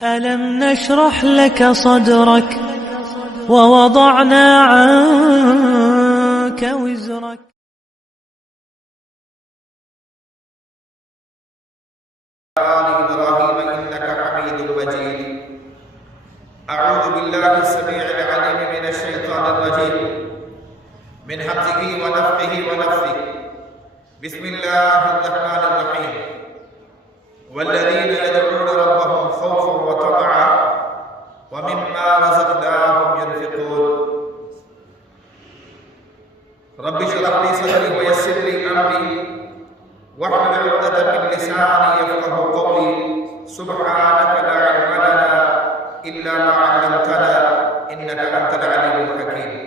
ألم نشرح لك صدرك ووضعنا عنك وزرك. آل إبراهيم إنك حميد مجيد. أعوذ بالله السميع العليم من الشيطان الرجيم من همزه ونفخه ونفثه. بسم الله الرحمن الرحيم. والذين يدعون ربهم خوفا وطمعا ومما رزقناهم ينفقون. رب اشرح لي صدري ويسر لي أمري واحلل عقدة من لساني يفقهوا قولي. سبحانك لا علم لنا إلا ما علمتنا إنك أنت العليم الحكيم.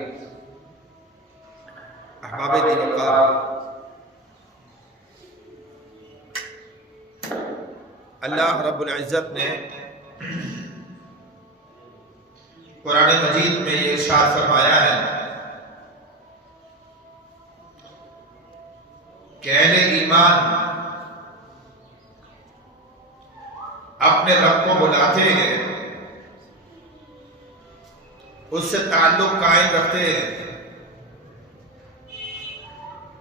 احباب دین وقار، اللہ رب العزت نے قرآن مجید میں یہ ارشاد فرمایا ہے کہ اہل ایمان اپنے رب کو بلاتے ہیں، اس سے تعلق قائم رکھتے ہیں،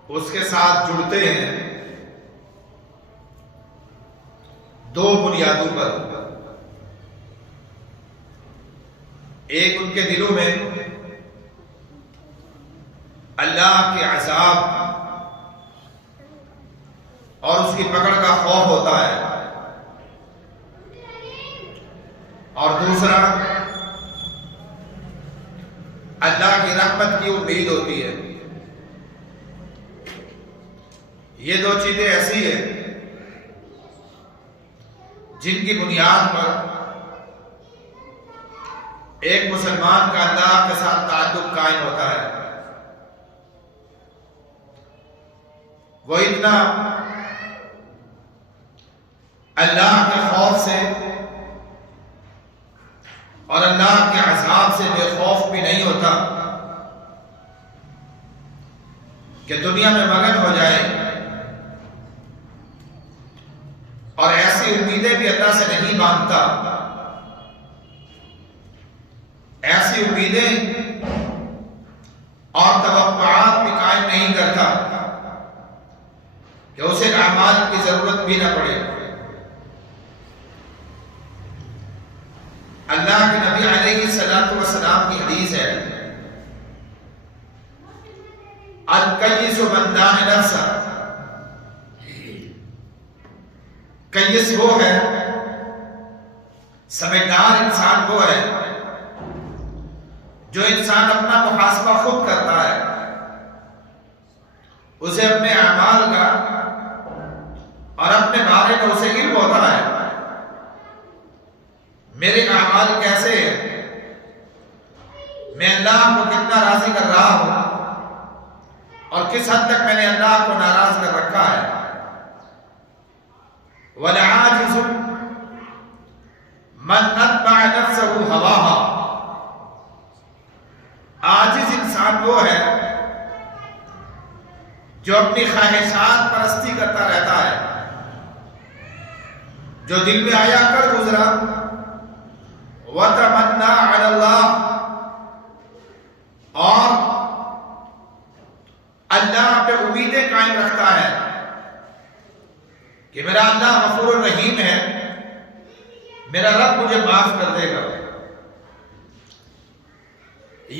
اس کے ساتھ جڑتے ہیں دو بنیادوں پر۔ ایک، ان کے دلوں میں اللہ کے عذاب اور اس کی پکڑ کا خوف ہوتا ہے، اور دوسرا اللہ کی رحمت کی امید ہوتی ہے۔ یہ دو چیزیں ایسی ہیں جن کی بنیاد پر ایک مسلمان کا اللہ کے ساتھ تعلق قائم ہوتا ہے۔ وہ اتنا اللہ کے خوف سے اور اللہ کے عذاب سے بے خوف بھی نہیں ہوتا کہ دنیا میں مگن ہو جائے، اور ایسی امیدیں بھی اللہ سے نہیں مانگتا، ایسی امیدیں اور توقعات بھی قائم نہیں کرتا کہ اسے اعمال کی ضرورت بھی نہ پڑے۔ اللہ کے نبی علیہ السلام کی حدیث ہے، الکیس من دان نفسہ، کیس وہ ہے، سمجھدار انسان وہ ہے جو انسان اپنا محاسبہ خود کرتا ہے، اسے اپنے اعمال کا اور اپنے بارے میں اسے علم ہوتا ہے، میرے اعمال کیسے ہیں، میں اللہ کو کتنا راضی کر رہا ہوں اور کس حد تک میں نے اللہ کو ناراض کر رکھا ہے۔ وَالْعَاجِزُ مَنْ أَتْبَعَ نَفْسَهُ هَوَاهَا، عاجز انسان وہ ہے جو اپنی خواہشات پرستی کرتا رہتا ہے، جو دل میں آیا کر گزرا، وَتَمَنَّا عَلَى اللَّهِ، اور اللہ پہ امیدیں قائم رکھتا ہے کہ میرا اللہ غفور الرحیم ہے، میرا رب مجھے معاف کر دے گا۔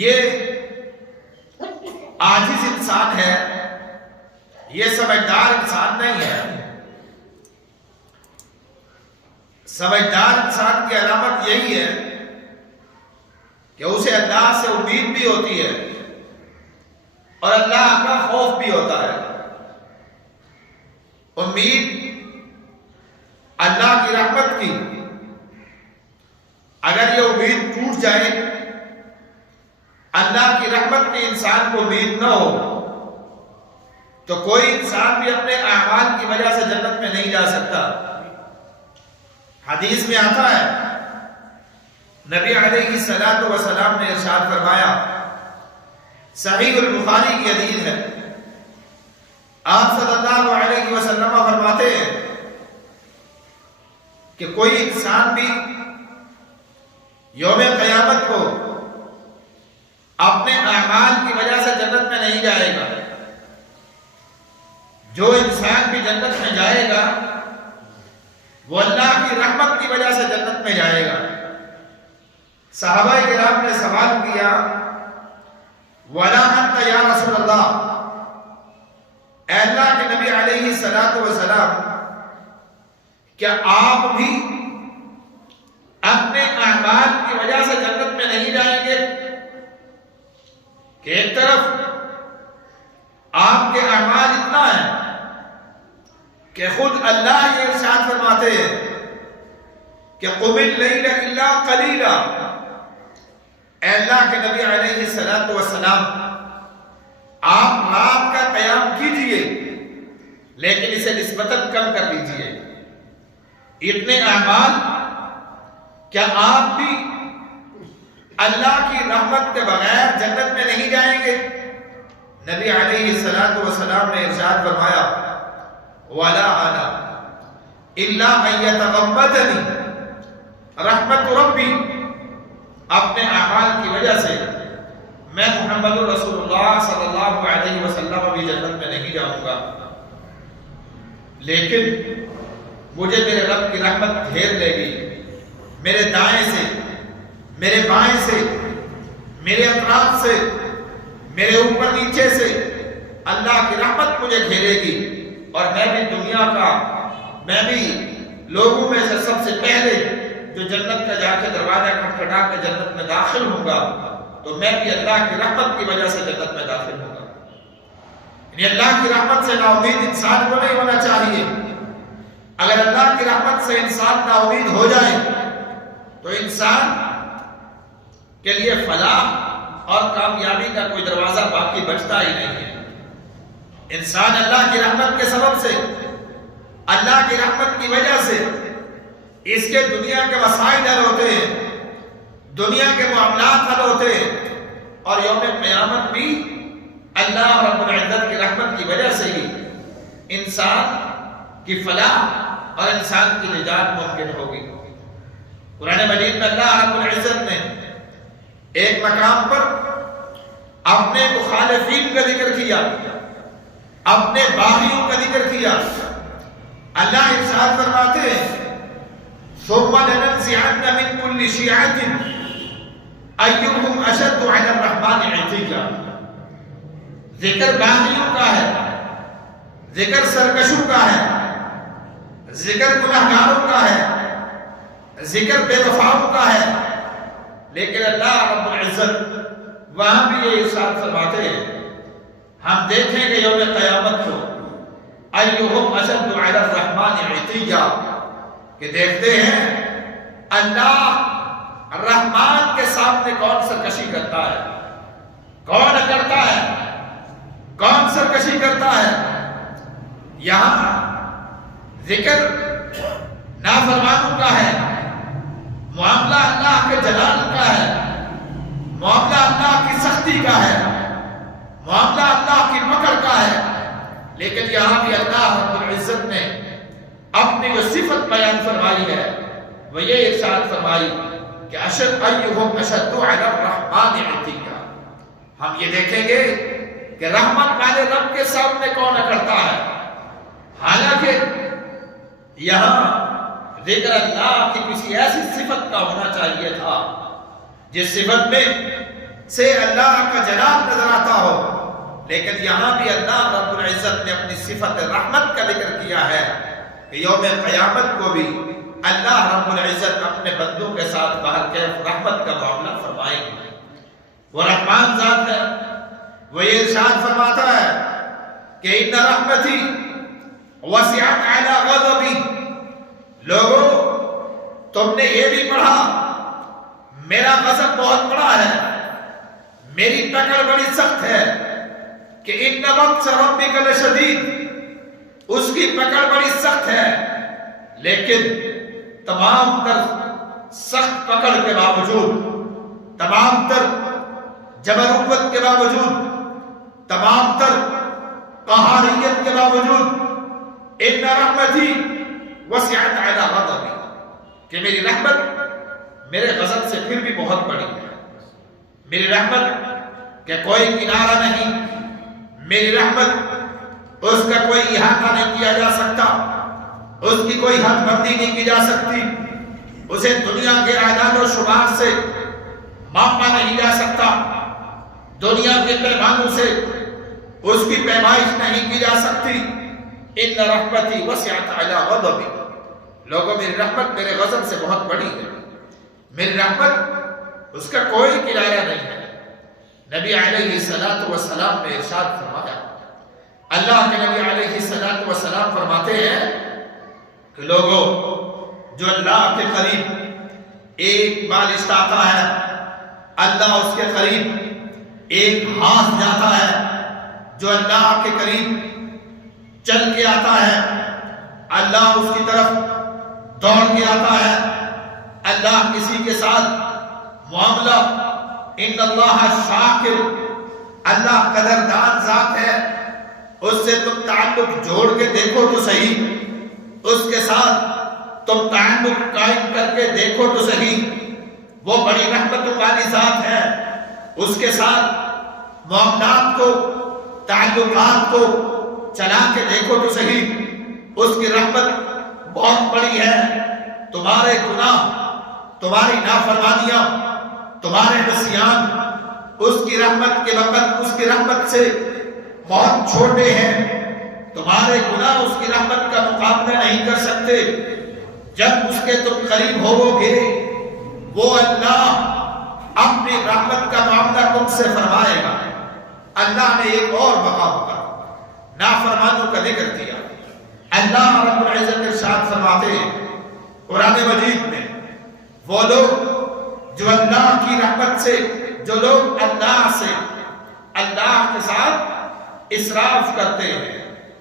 یہ عاجز انسان ہے، یہ سمجھدار انسان نہیں ہے۔ سمجھدار انسان کی علامت یہی ہے کہ اسے اللہ سے امید بھی ہوتی ہے اور اللہ کا خوف بھی ہوتا ہے۔ امید اللہ کی رحمت کی، اگر یہ امید ٹوٹ جائے، اللہ کی رحمت کی انسان کو امید نہ ہو، تو کوئی انسان بھی اپنے اعمال کی وجہ سے جنت میں نہیں جا سکتا۔ حدیث میں آتا ہے، نبی علیہ السلام نے ارشاد فرمایا، صحیح البخاری کی حدیث ہے، آپ صلی اللہ علیہ وسلم فرماتے ہیں کہ کوئی انسان بھی یوم قیامت کو اپنے اعمال کی وجہ سے جنت میں نہیں جائے گا. جو انسان بھی جنت میں جائے گا وہ اللہ کی رحمت کی وجہ سے جنت میں جائے گا. صحابہ کرام نے سوال کیا وَلَا أَنْتَ يَا رَسُولَ اللَّهِ، اے اللہ کے نبی علیہ السلام، کیا آپ بھی اپنے اعمال کی وجہ سے جنت میں نہیں جائیں گے؟ کہ ایک طرف آپ کے اعمال اتنا ہے کہ خود اللہ یہ ارشاد فرماتے ہیں کہ قُمِ اللَّيْلَ إِلَّا قَلِيلًا، اے اللہ کے نبی علیہ السلام، آپ رات کا قیام کیجئے لیکن اسے نسبتاً کم کر دیجئے. اتنے اعمال، کیا آپ بھی اللہ کی رحمت کے بغیر جنت میں نہیں جائیں گے؟ نبی علیہ السلام نے ارشاد فرمایا وَلَا أَنَا إِلَّا أَن يَتَغَمَّدَنِي رحمت ربی، اپنے اعمال کی وجہ سے میں محمد رسول اللہ صلی اللہ علیہ وسلم بھی جنت میں نہیں جاؤں گا، لیکن مجھے میرے رب کی رحمت گھیر لے گی. میرے دائیں سے، میرے بائیں سے، میرے اطراف سے، میرے اوپر نیچے سے اللہ کی رحمت مجھے گھیرے گی، اور میں بھی دنیا کا، میں بھی لوگوں میں سے سب سے پہلے جو جنت کا جا کے دروازہ کھٹکھٹا کے جنت میں داخل ہوں گا، تو میں بھی اللہ کی رحمت کی وجہ سے جنت میں داخل ہوں گا. یعنی اللہ کی رحمت سے نا امید انسان کو نہیں ہونا چاہیے. اگر اللہ کی رحمت سے انسان نا امید ہو جائے تو انسان کے لیے فلاح اور کامیابی کا کوئی دروازہ باقی بچتا ہی نہیں ہے. انسان اللہ کی رحمت کے سبب سے، اللہ کی رحمت کی وجہ سے اس کے دنیا کے مسائل حل ہوتے ہیں، دنیا کے معاملات حل ہوتے ہیں، اور یوم قیامت بھی اللہ رب العزت کی رحمت کی وجہ سے ہی انسان کی فلاح اور انسان کی نجات ممکن ہوگی. قرآن مجید میں اللہ رب العزت نے ایک مقام پر اپنے مخالفین کا ذکر کیا، اپنے باغیوں کا ذکر کیا. اللہ ارشاد فرماتے ہیں ثُمَّ لَنَنزِعَنَّ مِن كُلِّ شِيعَةٍ أَيُّهُمْ أَشَدُّ عَلَى الرَّحْمَنِ عِتِيًّا. ذکر باغیوں کا ہے، ذکر سرکشوں کا ہے، ذکر گناہگاروں کا ہے، ذکر بے وفاؤں کا ہے، لیکن اللہ رب العزت وہاں بھی یہ ارشاد فرماتے ہیں ہم دیکھیں گے یوم قیامت کو ایہم اشد علی الرحمن عتیا، کہ دیکھتے ہیں اللہ رحمان کے سامنے کون سرکشی کرتا ہے، کون کرتا ہے، کون سرکشی کرتا ہے. یہاں ذکر نافرمانوں کا ہے، معاملہ اللہ کے جلال کا ہے، معاملہ اللہ کی سختی کا ہے، معاملہ اللہ کی پکڑ کا ہے. لیکن یہاں بھی اللہ رب العزت نے اپنی جو صفت بیان فرمائی ہے وہ یہ ارشاد فرمائی کہ اشد ایہم اشد علی الرحمن عتیا. ہم یہ دیکھیں گے کہ رحمت والے رب کے سامنے کون کرتا ہے. حالانکہ یہاں ذکر اللہ کی کسی ایسی صفت کا ہونا چاہیے تھا جس صفت میں سے اللہ کا جلال نظر آتا ہو، لیکن یہاں بھی اللہ رب العزت نے اپنی صفت رحمت کا ذکر کیا ہے کہ یوم قیامت کو بھی اللہ رب العزت اپنے بندوں کے ساتھ باہر کیف رحمت کا معاملہ فرمائیں گے. وہ رحمان ذات ہے، وہ یہ ارشاد فرماتا ہے کہ ان رحمتی وسعت علی غضبی. لوگوں تم نے یہ بھی پڑھا میرا غضب بہت بڑا ہے، میری پکڑ بڑی سخت ہے کہ ان بطش ربک لشدید، اس کی پکڑ بڑی سخت ہے. لیکن تمام تر سخت پکڑ کے باوجود، تمام تر جبروت کے باوجود، تمام تر قہاریت کے باوجود ان رحمتی وسعت علی غضبی، کہ میری رحمت میرے غضب سے پھر بھی بہت بڑی ہے، میری رحمت کہ کوئی کنارہ نہیں، میری رحمت اس کا کوئی احاطہ نہیں کیا جا سکتا، اس کی کوئی حد بندی نہیں کی جا سکتی، اسے دنیا کے اعداد و شمار سے ماپا نہیں جا سکتا، دنیا کے پیمانوں سے اس کی پیمائش نہیں کی جا سکتی۔ ان رحمتی وسعت علی غضبی، لوگوں میری رحمت میرے غضب سے بہت بڑی ہے، میری رحمت اس کا کوئی کنارہ نہیں ہے۔ نبی علیہ السلام نے ارشاد فرمایا، اللہ کے نبی علیہ السلام فرماتے ہیں کہ لوگوں جو اللہ کے قریب ایک بالشت آتا ہے، اللہ اس کے قریب ایک ہاتھ جاتا ہے، جو اللہ کے قریب چل کے آتا ہے اللہ اس کی طرف دوڑ کے آتا ہے، اللہ کسی کے ساتھ معاملہ، ان اللہ شاکر، اللہ قدردان ذات ہے، اس سے تم تعلق جوڑ کے دیکھو تو صحیح، اس کے ساتھ تم تعلق قائم کر کے دیکھو تو صحیح، وہ بڑی رحمتوں والی ذات ہے، اس کے ساتھ معاملات کو، تعلقات کو چلا کے دیکھو تو صحیح، اس کی رحمت بہت بڑی ہے۔ تمہارے گناہ، تمہاری نافرمانیاں، تمہارے نسیان اس کی رحمت کے وقت اس کی رحمت سے بہت چھوٹے ہیں، تمہارے گناہ اس کی رحمت کا مقابلہ نہیں کر سکتے۔ جب اس کے تم قریب ہوو گے، وہ اللہ اپنی رحمت کا معاملہ تم سے فرمائے گا۔ اللہ نے ایک اور مقام پر نافرمانوں کا ذکر کیا، اللہ رب العزت ارشاد فرماتے ہیں قرآن مجید میں، وہ لوگ جو اللہ کی رحمت سے، جو لوگ اللہ سے، اللہ کے ساتھ اسراف کرتے ہیں،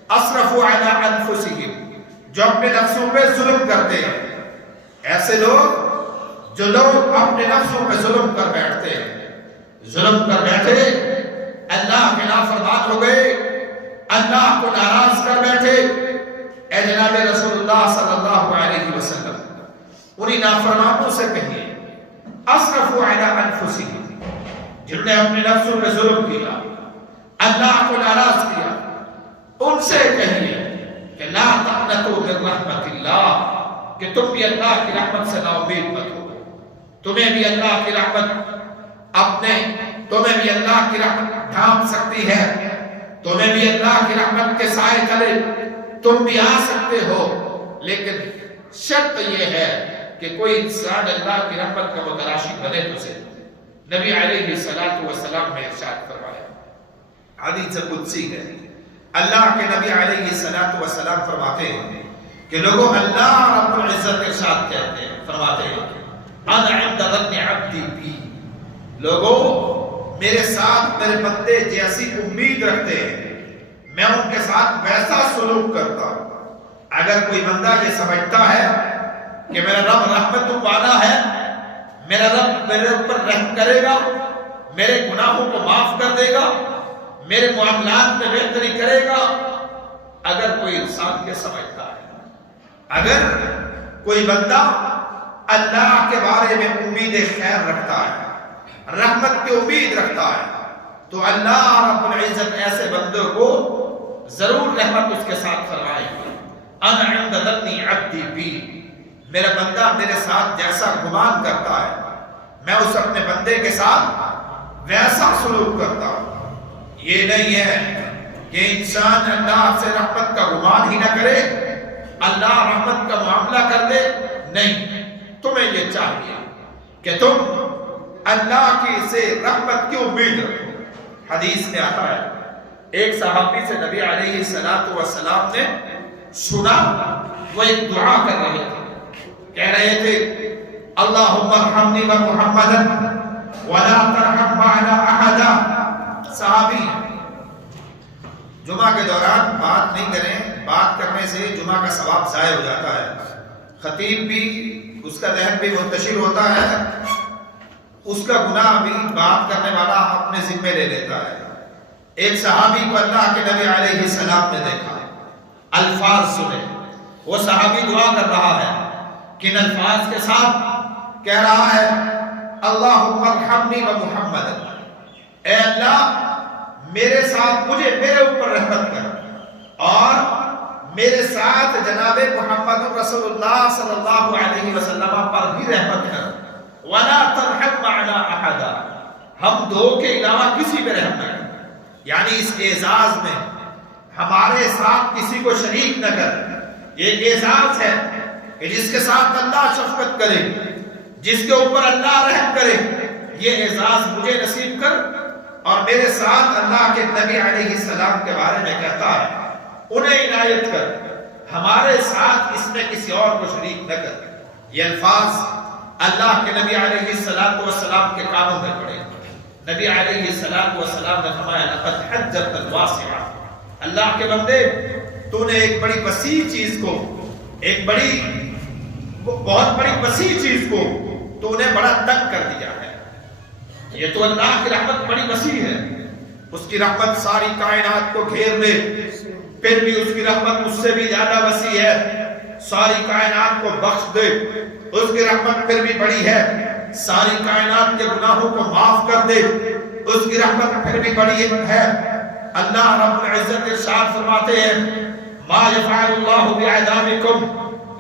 اسرفوا علی انفسہم، جو اپنے نفسوں پہ ظلم کرتے ہیں، ایسے لوگ جو لوگ اپنے نفسوں پہ ظلم کر بیٹھتے ہیں، ظلم کر بیٹھے، اللہ کے نافرمان ہو گئے، اللہ کو ناراض کر بیٹھے، اے جناب رسول اللہ صلی اللہ علیہ وسلم انہی نافرمانوں سے کہیے، اسرفوا علی انفسہم، جنہوں نے اپنے نفسوں پہ ظلم کیا، اللہ کو ناراض کیا، ان سے کہیے کہ لا تقنطوا من رحمت اللہ، کہ تم بھی اللہ کی رحمت سے نا امید مت ہو، تمہیں بھی اللہ کی رحمت تمہیں بھی اللہ کی رحمت ڈھانپ سکتی ہے، تمہیں بھی اللہ کی رحمت کے سائے تلے تم بھی آ سکتے ہو، لیکن شرط یہ ہے کہ کوئی انسان اللہ کی رحمت کا متلاشی بنے تو سے۔ نبی علیہ السلام نے ارشاد فرمایا، حدیث قدسی ہے، اللہ کے نبی علیہ السلام فرماتے ہیں کہ لوگوں اللہ رب العزت ارشاد کہتے ہیں، فرماتے ہیں انا عند ظن عبدی بی، لوگوں میرے ساتھ میرے بندے جیسی امید رکھتے ہیں میں ان کے ساتھ ویسا سلوک کرتا ہوں۔ اگر کوئی بندہ یہ سمجھتا ہے کہ میرا رب رحمت والا ہے، میرا رب میرے اوپر رحم کرے گا، میرے گناہوں کو معاف کر دے گا، میرے معاملات میں بہتری کرے گا، اگر کوئی انسان یہ سمجھتا ہے، اگر کوئی بندہ اللہ کے بارے میں امید خیر رکھتا ہے، رحمت کی امید رکھتا ہے، تو اللہ رب العزت ایسے بندوں کو ضرور رحمت اس کے ساتھ فرمائے گی۔ انا عند ظن عبدی بی، میرا بندہ میرے ساتھ جیسا گمان کرتا ہے میں اس اپنے بندے کے ساتھ ویسا سلوک کرتا ہوں۔ یہ نہیں ہے کہ انسان اللہ سے رحمت کا گمان ہی نہ کرے، اللہ رحمت کا معاملہ کر دے، نہیں، تمہیں یہ چاہیے کہ تم اللہ کی سے رحمت کی امید رکھو۔ حدیث میں آتا ہے ایک صحابی سے نبی علیہ السلام نے سنا، وہ ایک دعا کر رہے تھے، کہہ رہے تھے اللہم ارحمنی و محمدا ولا ترحم معنا احدا۔ صحابی جمعہ کے دوران بات نہیں کریں، بات کرنے سے جمعہ کا ثواب ضائع ہو جاتا ہے، خطیب بھی اس کا ذہن بھی منتشر ہوتا ہے، اس کا گناہ بھی بات کرنے والا اپنے ذمے لے لیتا ہے۔ ایک صحابی کو اللہ کے نبی علیہ السلام نے دیکھا، الفاظ سنے، وہ صحابی دعا کر رہا ہے، کن الفاظ کے ساتھ؟ کہہ رہا ہے اللہم ارحمنی و محمد، اے اللہ میرے ساتھ میرے اوپر رحمت کر اور میرے ساتھ جناب محمد رسول اللہ صلی اللہ علیہ وسلم پر بھی رحمت کر، ولا ترحم معنا احدا، ہم دو کے علاوہ کسی پہ رحم نہ کر، یعنی اس اعزاز میں ہمارے ساتھ کسی کو شریک نہ کر۔ یہ اعزاز ہے کہ جس کے ساتھ اللہ شفقت کرے، جس کے اوپر اللہ رحم کرے، یہ اعزاز مجھے نصیب کر اور میرے ساتھ اللہ کے نبی علیہ السلام کے بارے میں کہتا ہے انہیں عنایت کر، ہمارے ساتھ اس میں کسی اور کو شریک نہ کر۔ یہ الفاظ اللہ کے نبی علیہ السلام کے کانوں میں پڑے۔ نبی علیہ السلام نے فرمایا لقد حجت الواسعہ، اللہ کے بندے تو نے ایک بڑی وسیع چیز کو، ایک بہت بڑی وسیع چیز کو تو نے بڑا تنگ کر دیا ہے۔ یہ تو اللہ کی رحمت بڑی وسیع ہے، اس کی رحمت ساری کائنات کو گھیر لے، پھر بھی اس کی رحمت مجھ سے بھی زیادہ وسیع ہے، ساری کائنات کو بخش دے، اس کی رحمت پھر بھی بڑی ہے، ساری کائنات کے گناہوں کو معاف کر دے، اس کی رحمت پھر بھی بڑی ہے۔ اللہ رب العزت ارشاد فرماتے ہیں ما یفعل اللہ بعذابکم،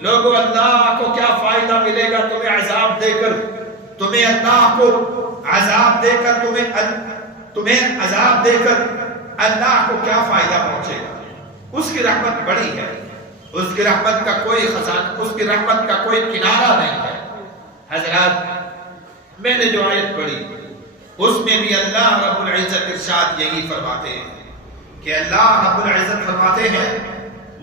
لوگوں اللہ کو کیا فائدہ ملے گا تمہیں عذاب دے کر، تمہیں اللہ کو عذاب دے کر، تمہیں عذاب دے کر اللہ کو کیا فائدہ پہنچے گا؟ اس کی رحمت بڑی ہے، اس کی رحمت کا کوئی خزانہ، اس کی رحمت کا کوئی کنارہ نہیں ہے۔ حضرات میں نے جو آیت پڑھی اس میں بھی اللہ رب العزت ارشاد یہی فرماتے ہیں کہ اللہ رب العزت فرماتے ہیں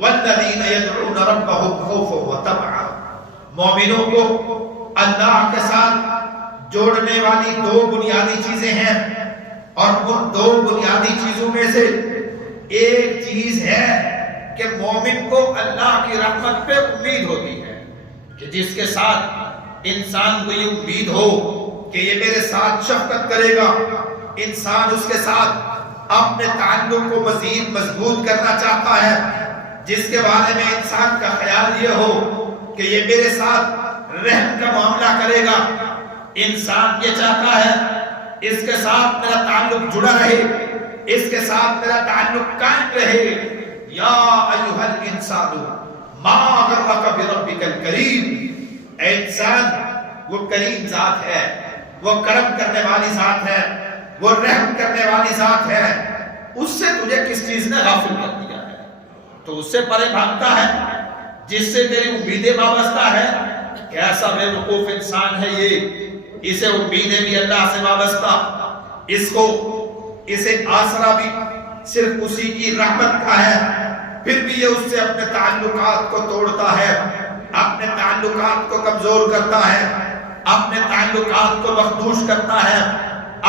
والذین یدعون ربهم خوفا وطمعا، مومنوں کو اللہ کے ساتھ جوڑنے والی دو بنیادی چیزیں ہیں، اور ان دو بنیادی چیزوں میں سے ایک چیز ہے کہ مومن کو اللہ کی رحمت پہ امید ہوتی ہے، کہ جس کے ساتھ انسان کو یہ امید ہو کہ یہ میرے ساتھ شفقت کرے گا، انسان اس کے ساتھ اپنے تعلق کو مزید مضبوط کرنا چاہتا ہے، جس کے بارے میں انسان کا خیال یہ ہو کہ یہ میرے ساتھ رحم کا معاملہ کرے گا، انسان یہ چاہتا ہے اس کے ساتھ میرا تعلق جڑا رہے، اس کے ساتھ میرا تعلق قائم رہے۔ یا ایھا الانسان ما غرک بربک الکریم، اے انسان وہ کریم ذات ہے، وہ کرم کرنے والی ذات ہے، وہ رحم کرنے والی ذات ہے، اس سے تجھے کس چیز نے غافل کر دیا ہے؟ تو اس سے پرے بھاگتا ہے جس سے تیری امیدیں وابستہ ہے۔ کیسا بے وقوف انسان ہے یہ، اسے امیدیں بھی اللہ سے وابستہ، اسے آسرا بھی صرف اسی کی رحمت کا ہے، پھر بھی یہ اس سے اپنے تعلقات کو توڑتا ہے، اپنے تعلقات کو کمزور کرتا ہے، اپنے تعلقات کو مخدوش کرتا ہے،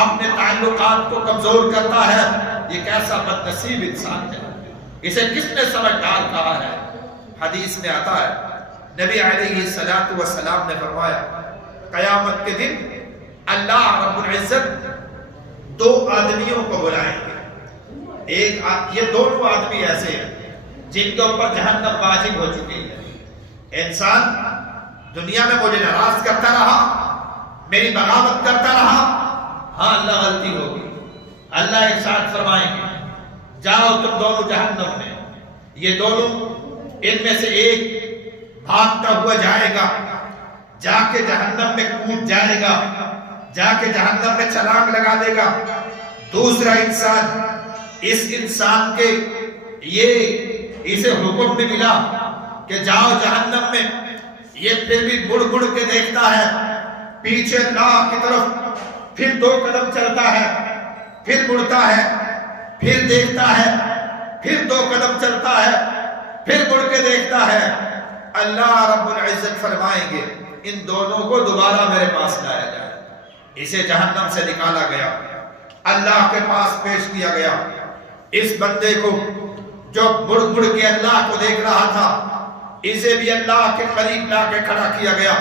اپنے تعلقات کو کمزور کرتا ہے۔ یہ کیسا بد نصیب انسان ہے، اسے کس نے سمجھدار کہا ہے؟ حدیث میں آتا ہے نبی علیہ السلام نے فرمایا قیامت کے دن اللہ رب العزت دو آدمیوں کو بلائیں گے، یہ دونوں آدمی ایسے ہیں جن کے اوپر جہنم واجب ہو چکی ہے۔ انسان دنیا میں مجھے ناراض کرتا رہا، میری بغاوت کرتا رہا، ہاں اللہ غلطی ہوگی، اللہ ارشاد فرمائیں گے جاؤ تم دونوں جہنم میں، یہ دونوں ان میں سے ایک بھاگتا ہوا جائے گا، جا کے جہنم میں کود جائے گا، جا کے جہنم میں چھلانگ لگا دے گا، دوسرا انسان اس انسان کے اسے حکم بھی ملا کہ جاؤ جہنم میں، یہ پھر بھی مڑ مڑ کے دیکھتا ہے پیچھے اللہ کی طرف، پھر 2 قدم چلتا ہے، پھر مڑتا ہے، پھر دیکھتا ہے، پھر 2 قدم چلتا ہے، پھر مڑ کے دیکھتا ہے۔ اللہ رب العزت فرمائیں گے ان دونوں کو دوبارہ میرے پاس لایا جائے۔ اسے جہنم سے نکالا گیا، اللہ کے پاس پیش کیا گیا، اس بندے کو جو مڑ مڑ کے اللہ کو دیکھ رہا تھا اسے بھی اللہ کے قریب لا کے کھڑا کیا گیا۔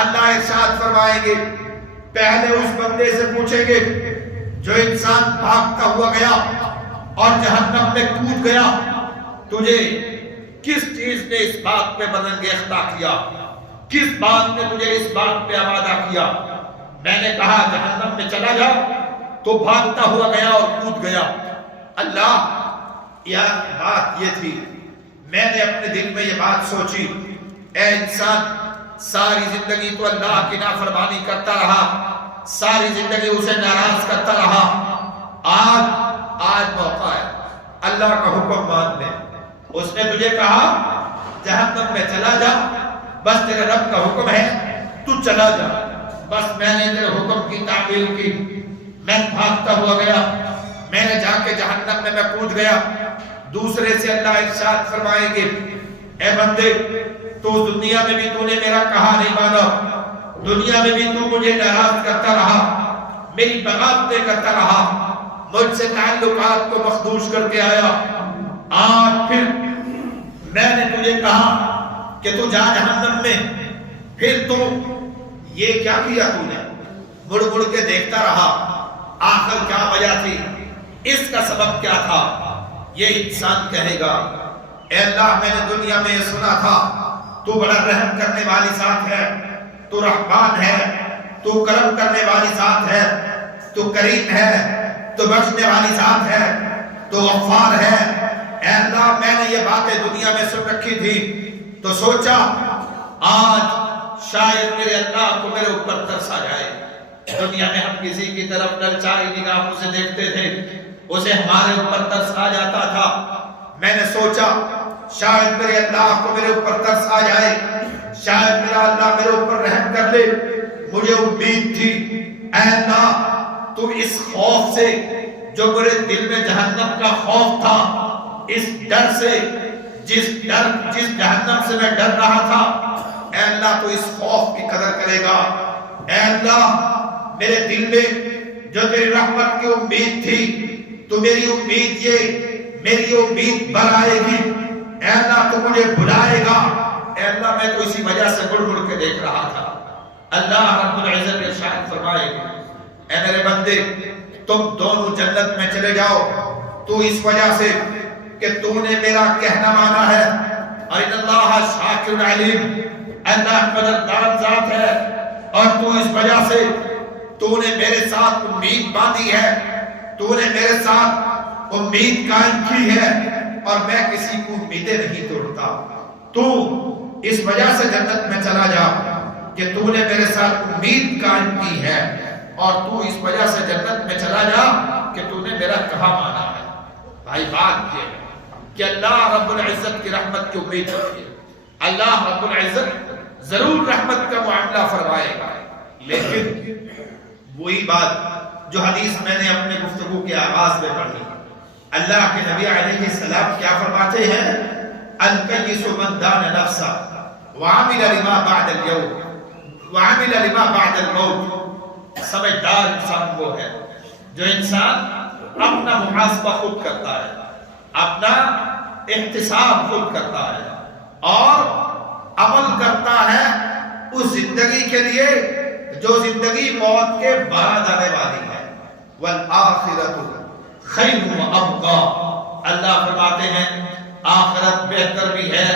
اللہ ارشاد فرمائیں گے پہلے اس بندے سے پوچھیں گے جو انسان بھاگتا ہوا گیا اور جہنم میں کود گیا، تجھے کس چیز نے اس بات پہ بلند اختیار کیا؟ کس بات نے تجھے اس بات پہ آمادہ کیا؟ میں نے کہا جہنم میں چلا جا، تو بھاگتا ہوا گیا اور کود گیا۔ اللہ، یہ بات یہ تھی، میں نے اپنے دل میں یہ بات سوچی، اے انسان ساری زندگی تو اللہ کی نافرمانی کرتا رہا، ساری زندگی اسے ناراض کرتا رہا، آج موقع ہے اللہ کا حکم مان لے۔ اس نے تجھے کہا جہنم میں چلا جا، بس تیرے رب کا حکم ہے تو چلا جا، بس میں نے تیرے حکم کی تعمیل کی، میں بھاگتا ہوا گیا، میں نے جا کے جہنم میں کود گیا۔ دوسرے سے اللہ ارشاد فرمائیں گے، اے بندے تو دنیا میں بھی تو نے میرا کہا نہیں مانا، دنیا میں بھی تو مجھے ناراض کرتا رہا، میری بغاوتیں کرتا رہا، مجھ سے تعلقات کو مخدوش کر کے آیا، آج پھر میں نے تجھے کہا کہ تو جا جہنم میں، پھر تو یہ کیا کیا تو نے؟ مڑ مڑ کے دیکھتا رہا، آخر کیا وجہ تھی؟ اس کا سبب کیا تھا؟ یہ انسان کہے گا، اے اللہ میں نے دنیا میں یہ سنا تھا تو بڑا رحم کرنے والی ذات ہے، تو رحمان ہے، تو کرم کرنے والی ذات ہے، تو کریم ہے، تو بخشنے والی ذات ہے، تو غفار ہے۔ اے اللہ میں نے یہ باتیں دنیا میں سن رکھی تھی، تو سوچا آج شاید میرے اللہ کو میرے اوپر ترس آ جائے۔ دنیا میں ہم کسی کی طرف للچائی نگاہوں سے دیکھتے تھے، اسے ہمارے اوپر ترس آ جاتا تھا۔ میں نے سوچا شاید میرے اللہ کو میرے اوپر ترس آ جائے، شاید میرا اللہ میرے اوپر رحم کر لے۔ مجھے امید تھی اے اللہ تو اس خوف سے جو میرے دل میں جہنم کا خوف تھا، اس ڈر سے جس جہنم سے میں ڈر رہا تھا، اے اللہ تو اس خوف کی قدر کرے گا۔ اے اللہ میرے دل میں جو تیری رحمت کی امید تھی، تو میری امید میری امید بڑھائے گی۔ اے اللہ تو مجھے بلائے گا۔ اے اللہ میں تو اسی وجہ سے مڑ مڑ کے دیکھ رہا تھا۔ اللہ رب العزت ارشاد فرمائے، اے میرے بندے تم دونوں جنت میں چلے جاؤ، تو اس وجہ سے کہ تو نے میرا کہنا مانا ہے، اور ان اللہ شاکر علیم، اللہ قدردان ذات ہے، اور تو اس وجہ سے تو نے میرے ساتھ امید باندھی ہے، تو نے میرے ساتھ امید قائم کی ہے، اور میں کسی کو امیدیں نہیں توڑتا۔ تو اس وجہ سے جنت میں چلا جا کہ تو نے میرے ساتھ امید قائم کی ہے، اور تو اس وجہ سے جنت میں چلا جا کہ تو نے میرا کہا مانا ہے۔ بھائی بات یہ ہے کہ اللہ رب العزت کی رحمت کی امید رکھیے، اللہ رب العزت ضرور رحمت کا معاملہ فرمائے گا، لیکن وہی بات جو حدیث میں نے اپنے گفتگو کے آغاز میں پڑھی، اللہ کے نبی علیہ السلام کیا فرماتے ہیں؟ الکیس من دان نفسہ وعمل لما بعد اليوم وعمل لما بعد الموت۔ سمجھدار انسان وہ ہے جو انسان اپنا محاسبہ خود کرتا ہے، اپنا احتساب خود کرتا ہے، اور عمل کرتا ہے اس زندگی کے لیے جو زندگی موت کے بعد آنے والی ہے۔ والآخرۃ خیر وابقیٰ، اللہ فرماتے ہیں آخرت بہتر بھی ہے،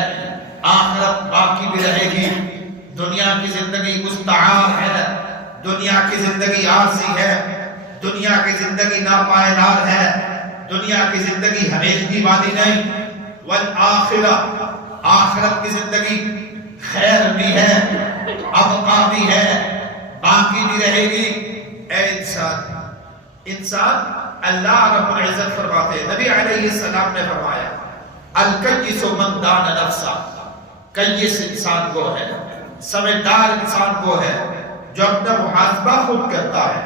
آخرت باقی بھی رہے گی۔ دنیا کی زندگی مستعار ہے، دنیا کی زندگی عارضی ہے، دنیا کی زندگی ناپائیدار ہے، دنیا کی زندگی ہمیشگی والی نہیں۔ والآخرہ، آخرت کی زندگی خیر بھی ہے، ابقا بھی ہے، باقی بھی رہے گی۔ اے انسان اللہ رب العزت فرماتے ہیں، نبی علیہ السلام نے فرمایا الکیس من دان نفسہ، کیس انسان وہ ہے، سمجھدار انسان وہ ہے جو اپنا محاسبہ خود کرتا ہے،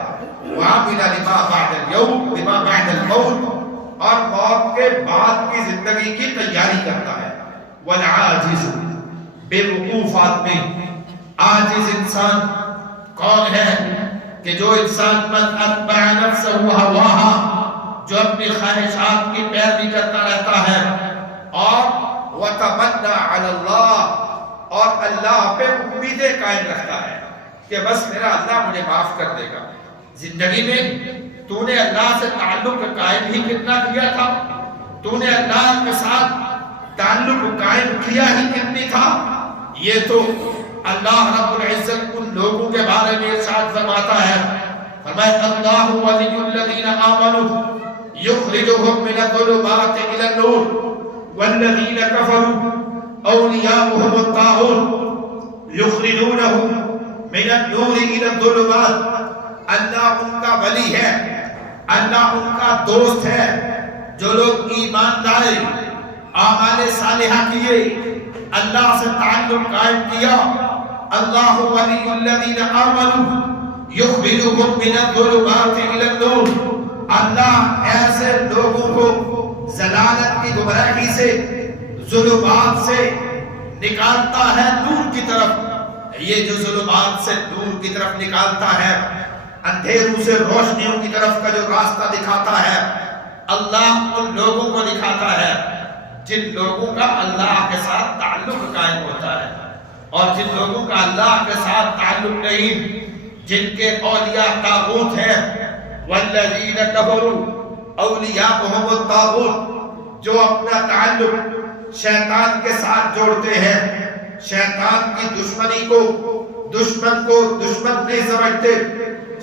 وعمل لما بعد اليوم لما بعد الموت، اور موت کے بعد کی زندگی کی تیاری کرتا ہے۔ والعاجز، بے وقوف آدمی، عاجز انسان کون ہے؟ کہ جو انسان من اتبع نفسہ ہواہا، جو اپنی خواہشات کی پیروی کرتا رہتا ہے، اور وتمنى علی اللہ، اور اللہ پہ امیدیں قائم رکھتا ہے کہ بس میرا اللہ مجھے معاف کر دے گا۔ زندگی میں تو نے اللہ سے تعلق قائم ہی کتنا کیا تھا؟ تو نے اللہ کے ساتھ تعلق قائم کیا ہی کتنی تھا؟ یہ تو اللہ رب العزت ان لوگوں کے بارے میں ارشاد فرماتا ہے، فرمایا اللہ ولی الذین آمنوا یخرجهم من الظلمات الى النور والذین کفروا اولیاؤهم الطاغوت یخرجونهم من النور الى الظلمات۔ اللہ ان کا ولی ہے، اللہ ان کا دوست ہے، جو لوگ ایمان لائے، اعمال صالحہ کیے، اللہ سے تعلق قائم کیا۔ اللہ ولی الذین آمنوا یخرجهم من الظلمات الى النور، اللہ ایسے لوگوں کو ضلالت کی گمراہی سے، ظلمات سے نکالتا ہے نور کی طرف۔ یہ جو ظلمات سے نور کی طرف نکالتا ہے، اندھیروں سے روشنیوں کی طرف کا جو راستہ دکھاتا ہے، اللہ ان لوگوں کو دکھاتا ہے جن لوگوں کا اللہ کے ساتھ تعلق قائم ہوتا ہے، اور جن لوگوں کا اللہ کے ساتھ تعلق نہیں، جن کے اولیاء طاغوت ہیں۔ والذین کفروا اولیاءهم الطاغوت، جو اپنا تعلق شیطان کے ساتھ جوڑتے ہیں، شیطان کی دشمنی کو دشمن نہیں سمجھتے،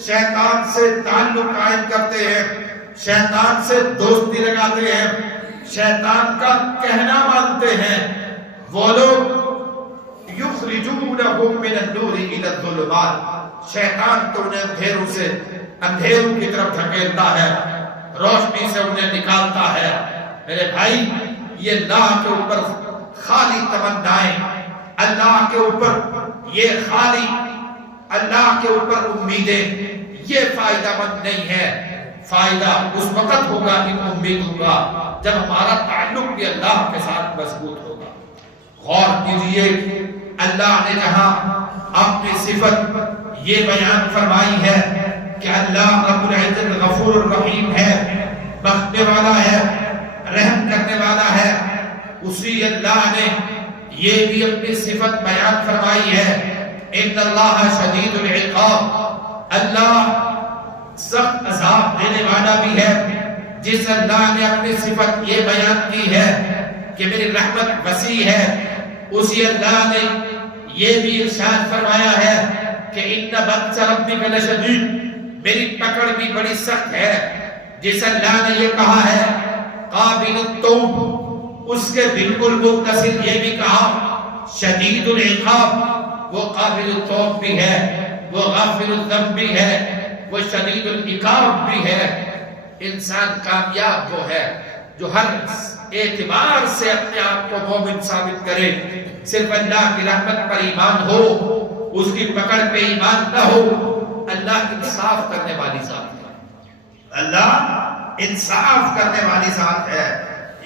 شیطان سے تعلق قائم کرتے ہیں، شیطان سے دوستی لگاتے ہیں، شیطان کا کہنا مانتے ہیں، وہ لوگ یخرجونہم من النور الی الظلمات، شیطان تو انہیں اندھیروں کی طرف دھکیلتا ہے، روشنی سے انہیں نکالتا ہے۔ میرے بھائی، یہ اللہ کے اوپر خالی تمنائیں، اللہ کے اوپر یہ خالی اللہ کے اوپر امیدیں، یہ فائدہ مند نہیں ہے۔ فائدہ اس وقت ہوگا ان امیدوں کا جب ہمارا تعلق بھی اللہ کے ساتھ مضبوط ہوگا۔ غور کیجئے، اللہ نے جہاں اپنی صفت یہ بیان فرمائی ہے کہ اللہ رب العزت غفور الرحیم ہے، بخشنے والا ہے، رحم کرنے والا ہے، اسی اللہ نے یہ بھی اپنی صفت بیان فرمائی ہے، ان اللہ شدید العقاب، اللہ سخت عذاب دینے والا بھی ہے۔ جس اللہ نے اپنی صفت یہ بیان کی ہے کہ میری رحمت وسیع ہے، اسی اللہ نے یہ بھی ارشاد فرمایا ہے کہ ان بطش ربک لشدید، میری پکڑ بھی بڑی سخت ہے۔ جس اللہ نے یہ کہا ہے قابل التوب، اس کے بالکل متصل یہ بھی کہا شدید العقاب، وہ قابل التوب بھی ہے، وہ غافر الذنب بھی ہے، وہ شدید العقاب بھی ہے۔ انسان کامیاب وہ ہے جو ہر اعتبار سے اپنے آپ کو مومن ثابت کرے، صرف اللہ کی رحمت پر ایمان ہو، اس کی پکڑ پہ ایمان نہ ہو۔ اللہ انصاف کرنے والی ذات ہے، اللہ انصاف کرنے والی ذات ہے۔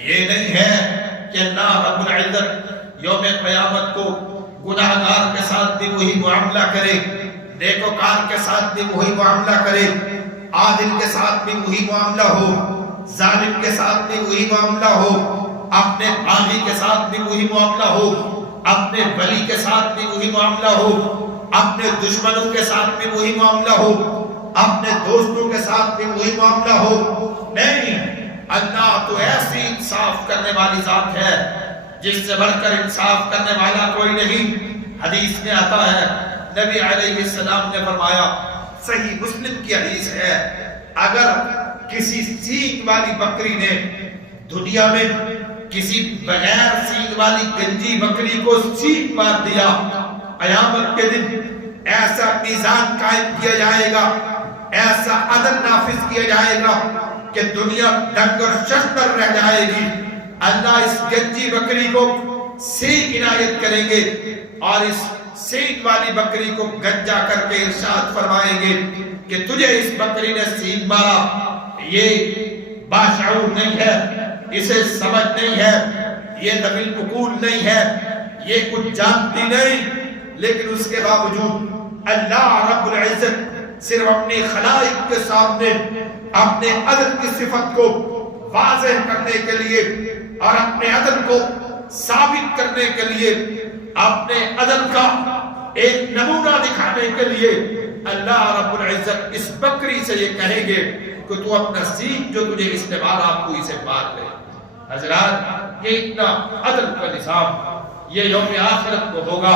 یہ نہیں ہے کہ اللہ رب العزت یوم قیامت کو گناہگار کے ساتھ بھی وہی معاملہ کرے، نیکوکار کے ساتھ بھی وہی معاملہ کرے، عادل کے ساتھ بھی وہی معاملہ ہو، ظالم کے ساتھ بھی وہی معاملہ ہو، اپنے باغی کے ساتھ بھی وہی معاملہ ہو، اپنے ولی کے ساتھ بھی وہی معاملہ ہو، اپنے دشمنوں کے ساتھ بھی وہی معاملہ ہو، اپنے دوستوں کے ساتھ بھی وہی معاملہ ہو۔ نہیں، اللہ تو ایسی انصاف کرنے والی ذات ہے جس سے بڑھ کر انصاف کرنے والا کوئی نہیں۔ حدیث میں آتا ہے، نبی علیہ السلام نے فرمایا، صحیح مسلم کی حدیث ہے، اگر کسی سینگ والی بکری نے دنیا میں کسی بغیر سینگ والی گنجی بکری کو سینگ مار دیا، قیامت کے دن ایسا میزان قائم کیا جائے گا، ایسا عدل نافذ کیا جائے گا کہ دنیا دنگ اور ششدر رہ جائے گی۔ اللہ اس گنجی بکری کو سینگ عنایت کریں گے اور اس سینگ والی بکری کو گنجا کر کے ارشاد فرمائیں گے کہ تجھے اس بکری نے سینگ مارا، یہ باشعور نہیں ہے، اسے سمجھ نہیں ہے، یہ طویل عقول نہیں ہے، یہ کچھ جانتی نہیں، لیکن اس کے باوجود اللہ رب العزت صرف اپنی خلائق کے سامنے اپنے عدل کی صفت کو واضح کرنے کے لیے اور اپنے عدل کو ثابت کرنے کے لیے، اپنے عدل کا ایک نمونہ دکھانے کے لیے اللہ رب العزت اس بکری سے یہ کہیں گے کہ تو اپنا سینگ جو تجھے اس نے مارا تو اسے مار لے۔ حضرات، یہ اتنا عدل کا نظام یہ یوم آخرت کو ہوگا۔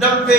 90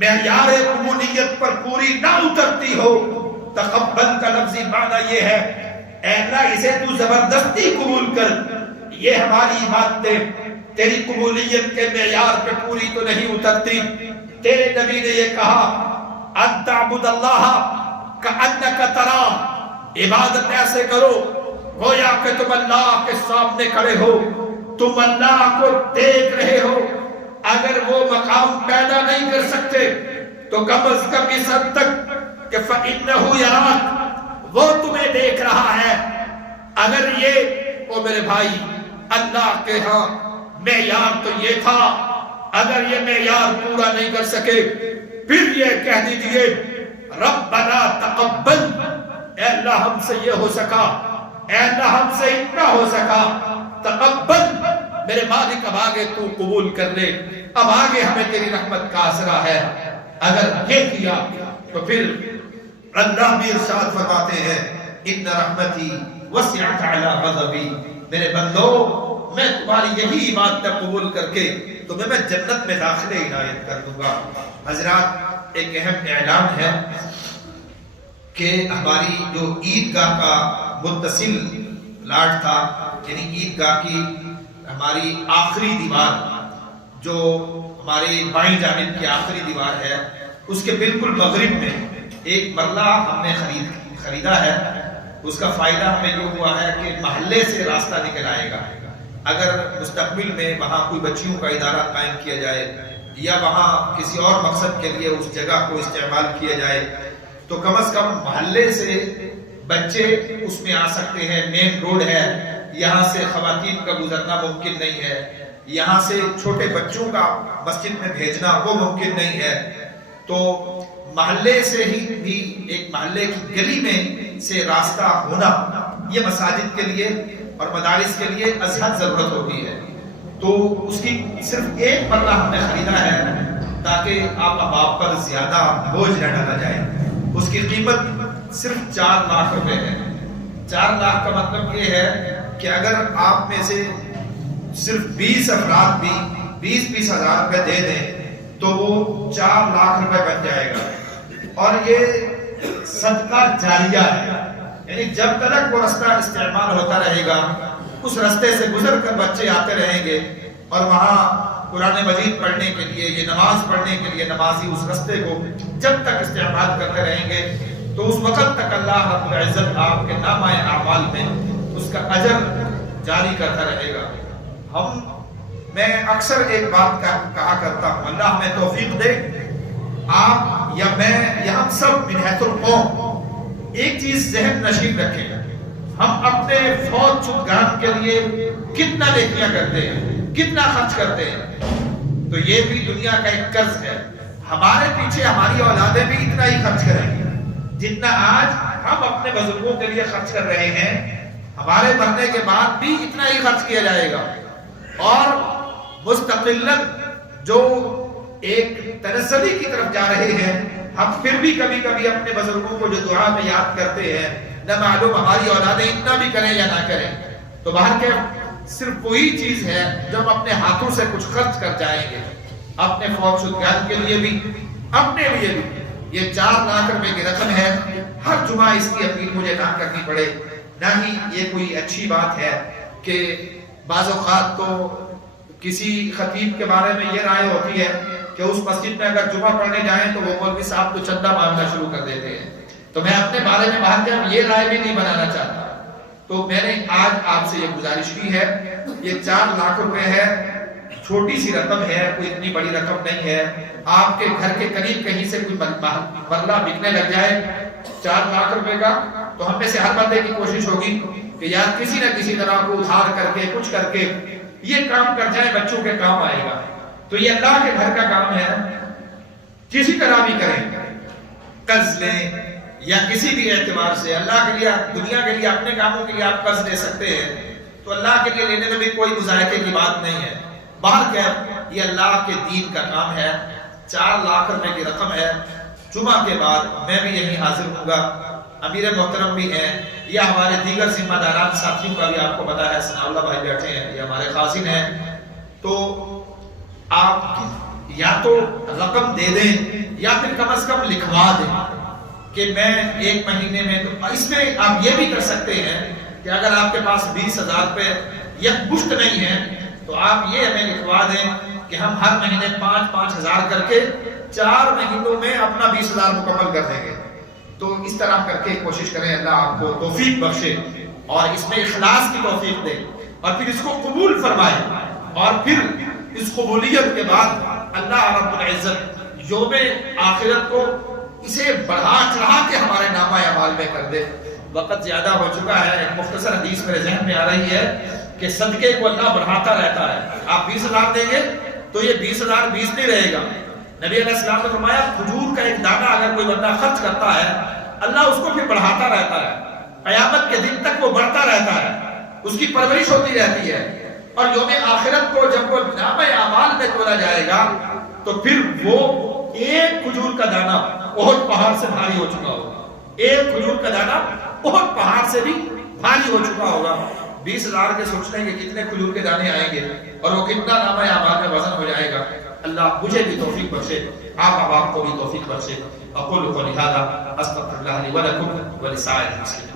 معیار قبولیت پر پوری نہ اترتی ہو، تقبل کا لفظی معنی یہ ہے اے اللہ اسے تو زبردستی قبول کر، یہ ہماری باتیں تیری قبولیت کے معیار پہ پوری تو نہیں اترتی۔ تیرے نبی نے یہ کہا ان تعبد اللہ کأنک تراہ، عبادت ایسے کرو گویا کہ تم اللہ کے سامنے کھڑے ہو، تم اللہ کو دیکھ رہے ہو۔ اگر وہ مقام پیدا نہیں کر سکتے تو کم از کم اس حد تک کہ فَإِنَّهُ يَرَاكَ، وہ تمہیں دیکھ رہا ہے۔ اگر یہ او میرے بھائی اللہ کے ہاں معیار تو یہ تھا، اگر یہ معیار پورا نہیں کر سکے پھر یہ کہہ دیجئے ربنا تقبل، اے اللہ ہم سے یہ ہو سکا، اے اللہ ہم سے اتنا ہو سکا، تقبل میرے مالک اب آگے تو قبول کر لے، اب آگے ہمیں تیری رحمت کا آسرا ہے۔ اگر یہ کیا تو پھر اللہ بھی ارشاد فرماتے ہیں ان رحمتی وسعت علی غضبی، میرے بندو میں تمہاری یہی عبادت قبول کر کے تمہیں میں جنت میں داخلے عنایت کر دوں گا۔ حضرات ایک اہم اعلان ہے کہ ہماری جو عیدگاہ کا متصل پلاٹ تھا، یعنی عیدگاہ کی ہماری آخری دیوار جو ہماری بائیں جانب کی آخری دیوار ہے، اس کے بالکل مغرب میں ایک مرلہ ہم نے خریدا ہے۔ اس کا فائدہ ہمیں یہ ہوا ہے کہ محلے سے راستہ نکل آئے گا۔ اگر مستقبل میں وہاں کوئی بچیوں کا ادارہ قائم کیا جائے یا وہاں کسی اور مقصد کے لیے اس جگہ کو استعمال کیا جائے تو کم از کم محلے سے بچے اس میں آ سکتے ہیں۔ مین روڈ ہے، یہاں سے خواتین کا گزرنا ممکن نہیں ہے، یہاں سے چھوٹے بچوں کا مسجد میں بھیجنا وہ ممکن نہیں ہے، تو محلے سے ہی بھی ایک محلے کی گلی میں سے راستہ ہونا یہ مساجد کے لیے اور مدارس کے لیے ازحد ضرورت ہوتی ہے۔ تو اس کی صرف ایک مرلہ ہم نے خریدا ہے تاکہ آپ پر زیادہ بوجھ نہ ڈالا جائے۔ اس کی قیمت صرف 4 لاکھ روپے ہے۔ 4 لاکھ کا مطلب یہ ہے کہ اگر آپ میں سے صرف 20 افراد بھی 20-20 ہزار روپے دے دیں تو وہ 4 لاکھ روپے بن جائے گا، اور یہ صدقہ جاریہ ہے، یعنی جب تک وہ رستہ استعمال ہوتا رہے گا اس رستے سے گزر کر بچے آتے رہیں گے اور وہاں قرآن مجید پڑھنے کے لیے یہ نماز پڑھنے کے لیے نمازی اس رستے کو جب تک استعمال کرتے رہیں گے تو اس وقت تک اللہ رب العزت آپ کے نامہ اعمال میں اس کا اجر جاری کرتا رہے گا۔ میں اکثر ایک بات کہا کرتا ہوں، اللہ ہمیں توفیق دے، آپ یا میں یا ہم سب من حیث القوم ایک چیز ذہن نشین رکھیں، ہم اپنے فوت شدگان کے لیے کتنا نیکیاں کرتے ہیں، کتنا خرچ کرتے ہیں، تو یہ بھی دنیا کا ایک قرض ہے۔ ہمارے پیچھے ہماری اولادیں بھی اتنا ہی خرچ کریں گی جتنا آج ہم اپنے بزرگوں کے لیے خرچ کر رہے ہیں، ہمارے مرنے کے بعد بھی اتنا ہی خرچ کیا جائے گا۔ اور مستقلاً جو ایک تنزلی کی طرف جا رہے ہیں، ہم پھر بھی کبھی کبھی اپنے بزرگوں کو جو دعا میں یاد کرتے ہیں، نہ معلوم ہماری اولادیں اتنا بھی کریں یا نہ کریں، تو باہر کے صرف وہی چیز ہے جو ہم اپنے ہاتھوں سے کچھ خرچ کر جائیں گے، اپنے فوت شدگان کے لیے بھی، اپنے لیے بھی۔ یہ 4 لاکھ روپے کی رقم ہے، ہر جمعہ اس کی اپیل مجھے نہ کرنی پڑے، نہ ہی یہ کوئی اچھی بات ہے کہ بعض اوقات تو کسی خطیب کے بارے میں یہ رائے ہوتی ہے کہ اس مسجد میں اگر جمعہ پڑھنے جائیں تو وہ مولوی صاحب کو چندہ مانگنا شروع کر دیتے ہیں، تو میں اپنے بارے میں باہر کے یہ رائے بھی نہیں بنانا چاہتا۔ تو میں نے آج آپ سے یہ گزارش کی ہے، یہ 4 لاکھ روپے ہے، چھوٹی سی رقم ہے، کوئی اتنی بڑی رقم نہیں ہے۔ آپ کے گھر کے قریب کہیں سے کوئی مرلہ بکنے لگ جائے 4 لاکھ روپے کا، تو ہم میں سے ہر بندے کی کوشش ہوگی کہ یار کسی نہ کسی طرح کو ادھار کر کے کچھ کر کے یہ کام کر جائے، بچوں کے کام آئے گا۔ تو یہ اللہ کے گھر کا کام ہے، کسی طرح بھی کریں، قرض لیں یا کسی بھی اعتبار سے اللہ کے لیے، دنیا کے لیے، اپنے کاموں کے لیے آپ قرض لے سکتے ہیں، تو اللہ کے لیے لینے میں بھی کوئی مذائقے کی بات نہیں ہے۔ باہر کیا یہ اللہ کے دین کا کام ہے، 4 لاکھ روپے کی رقم ہے۔ جمعہ کے بعد میں بھی یہیں حاضر ہوں گا، امیر محترم بھی ہیں، یا ہمارے دیگر ذمہ داران ساتھیوں کا بھی آپ کو پتا ہے، ثناء اللہ بھائی بیٹھے ہیں، یہ ہمارے خازن ہیں، تو آپ یا تو رقم دے دیں یا پھر کم از کم لکھوا دیں کہ میں 1 مہینے میں. تو اس میں آپ یہ بھی کر سکتے ہیں کہ اگر آپ کے پاس 20,000 روپے یک مشت نہیں ہے تو آپ یہ ہمیں لکھوا دیں کہ ہم ہر مہینے 5,000 کر کے 4 مہینوں میں اپنا 20,000 مکمل کر دیں گے. تو اس طرح کر کے کوشش کریں, اللہ آپ کو توفیق بخشے اور اس میں اخلاص کی توفیق دے اور پھر اس کو قبول فرمائے. اور پھر اس قبولیت کے بعد اللہ رب العزت یوم آخرت کو اسے بڑھا چڑھا کے ہمارے نامہ اعمال میں کر دے. وقت زیادہ ہو چکا ہے, ایک مختصر حدیث میرے ذہن میں آ رہی ہے کہ صدقے کو اللہ بڑھاتا رہتا ہے. آپ 20,000 دیں گے تو یہ 20,000 20 نہیں رہے گا. نبی علیہ السلام نے فرمایا کھجور کا ایک دانہ اگر کوئی بندہ خرچ کرتا ہے اللہ اس کو پھر بڑھاتا رہتا ہے, قیامت کے دن تک وہ بڑھتا رہتا ہے, اس کی پرورش ہوتی رہتی ہے. اور یوم آخرت کو جب وہ نامہ اعمال میں تولا جائے گا تو پھر وہ ایک کھجور کا دانہ احد پہاڑ سے بھاری ہو چکا ہوگا. ایک کھجور کا دانہ احد پہاڑ سے بھی بھاری ہو چکا ہوگا. 20,000 کے سوچ لیں کہ کتنے کھجور کے دانے آئیں گے اور وہ کتنا نامہ اعمال کا وزن ہو جائے گا. اللہ مجھے بھی توفیق بخشے, آپ کو بھی توفیق بخشے. اقول قولی ھذا استغفر اللہ لی ولکم ولسائر المسلمین.